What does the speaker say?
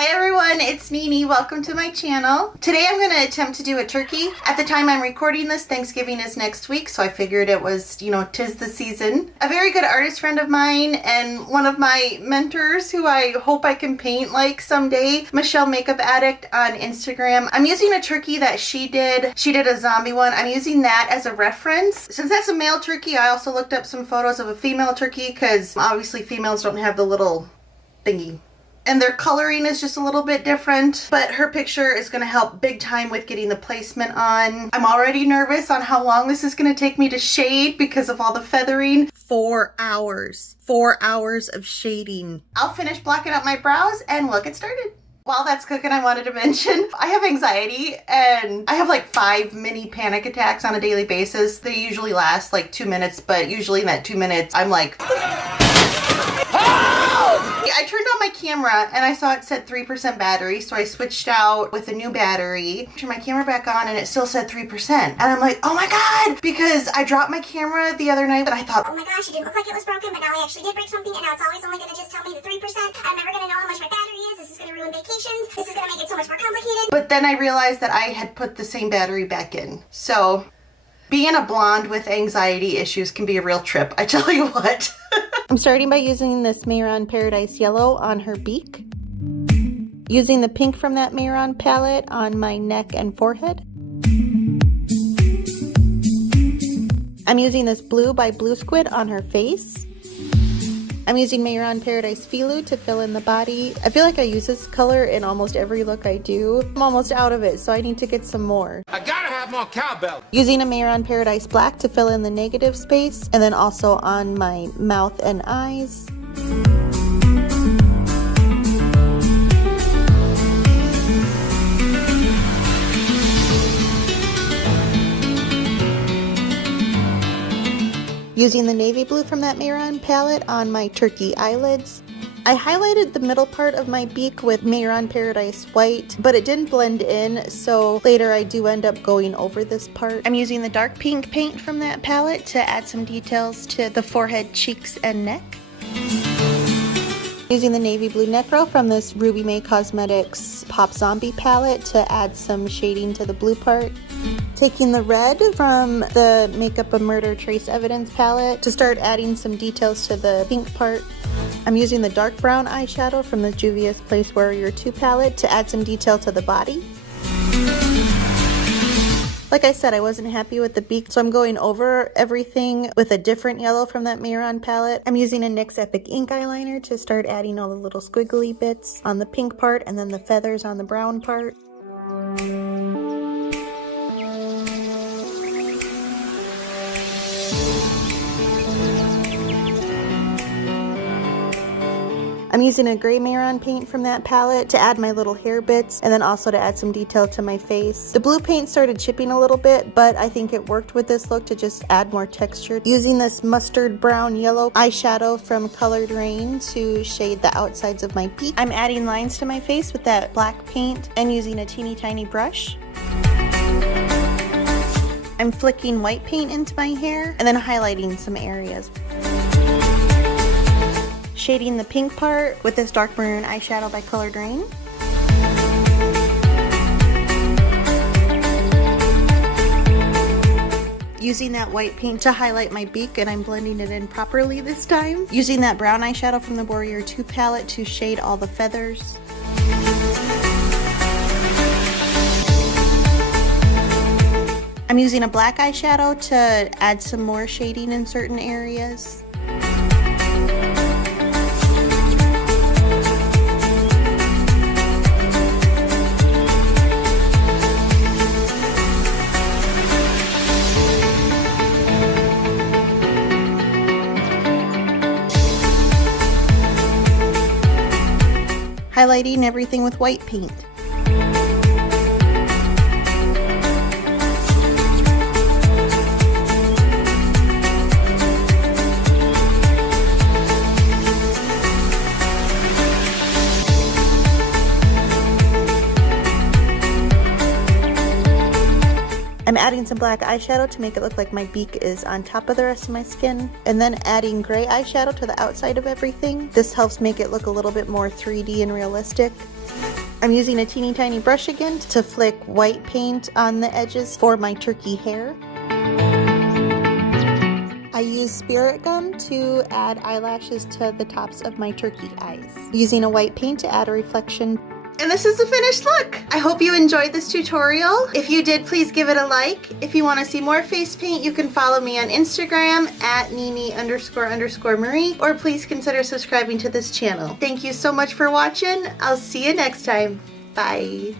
Hi everyone, it's Nini. Welcome to my channel. Today I'm going to attempt to do a turkey. At the time I'm recording this, Thanksgiving is next week, so I figured it was, tis the season. A very good artist friend of mine and one of my mentors who I hope I can paint like someday, Michelle Makeup Addict on Instagram. I'm using a turkey that she did. She did a zombie one. I'm using that as a reference. Since that's a male turkey, I also looked up some photos of a female turkey because obviously females don't have the little thingy. And their coloring is just a little bit different, but her picture is going to help big time with getting the placement on. I'm already nervous on how long this is going to take me to shade because of all the feathering. 4 hours. 4 hours of shading. I'll finish blocking out my brows and we'll get started. While that's cooking, I wanted to mention I have anxiety and I have like 5 mini panic attacks on a daily basis. They usually last like 2 minutes, but usually in that 2 minutes, I'm like... I turned on my camera and I saw it said 3% battery, so I switched out with a new battery. Turned my camera back on and it still said 3%. And I'm like, oh my god! Because I dropped my camera the other night and I thought, oh my gosh, it didn't look like it was broken, but now I actually did break something and now it's always only gonna just tell me the 3%. I'm never gonna know how much my battery is. This is gonna ruin vacations. This is gonna make it so much more complicated. But then I realized that I had put the same battery back in. So, being a blonde with anxiety issues can be a real trip, I tell you what. I'm starting by using this Mehron Paradise Yellow on her beak. Using the pink from that Mehron palette on my neck and forehead. I'm using this blue by Blue Squid on her face. I'm using Mehron Paradise Filu to fill in the body. I feel like I use this color in almost every look I do. I'm almost out of it, so I need to get some more. I gotta have more cowbell. Using a Mehron Paradise Black to fill in the negative space, and then also on my mouth and eyes. Using the navy blue from that Mehron palette on my turkey eyelids. I highlighted the middle part of my beak with Mehron Paradise White, but it didn't blend in, so later I do end up going over this part. I'm using the dark pink paint from that palette to add some details to the forehead, cheeks, and neck. Using the navy blue neck row from this Ruby May Cosmetics Pop Zombie palette to add some shading to the blue part. Taking the red from the Makeup of Murder Trace Evidence palette to start adding some details to the pink part. I'm using the dark brown eyeshadow from the Juvia's Place Warrior 2 palette to add some detail to the body. Like I said, I wasn't happy with the beak, so I'm going over everything with a different yellow from that Mehron palette. I'm using a NYX Epic Ink eyeliner to start adding all the little squiggly bits on the pink part and then the feathers on the brown part. I'm using a gray Mehron paint from that palette to add my little hair bits and then also to add some detail to my face. The blue paint started chipping a little bit, but I think it worked with this look to just add more texture. Using this mustard brown yellow eyeshadow from colored Raine to shade the outsides of my beak. I'm adding lines to my face with that black paint and using a teeny tiny brush. I'm flicking white paint into my hair and then highlighting some areas. Shading the pink part with this dark maroon eyeshadow by Colored Raine. Using that white paint to highlight my beak, and I'm blending it in properly this time. Using that brown eyeshadow from the Warrior 2 palette to shade all the feathers. I'm using a black eyeshadow to add some more shading in certain areas. Highlighting everything with white paint. I'm Adding some black eyeshadow to make it look like my beak is on top of the rest of my skin. And then adding gray eyeshadow to the outside of everything. This helps make it look a little bit more 3D and realistic. I'm using a teeny tiny brush again to flick white paint on the edges for my turkey hair. I use spirit gum to add eyelashes to the tops of my turkey eyes. Using a white paint to add a reflection. And this is the finished look. I hope you enjoyed this tutorial. If you did, please give it a like. If you want to see more face paint, you can follow me on Instagram at Nini__Marie, or please consider subscribing to this channel. Thank you so much for watching. I'll see you next time. Bye.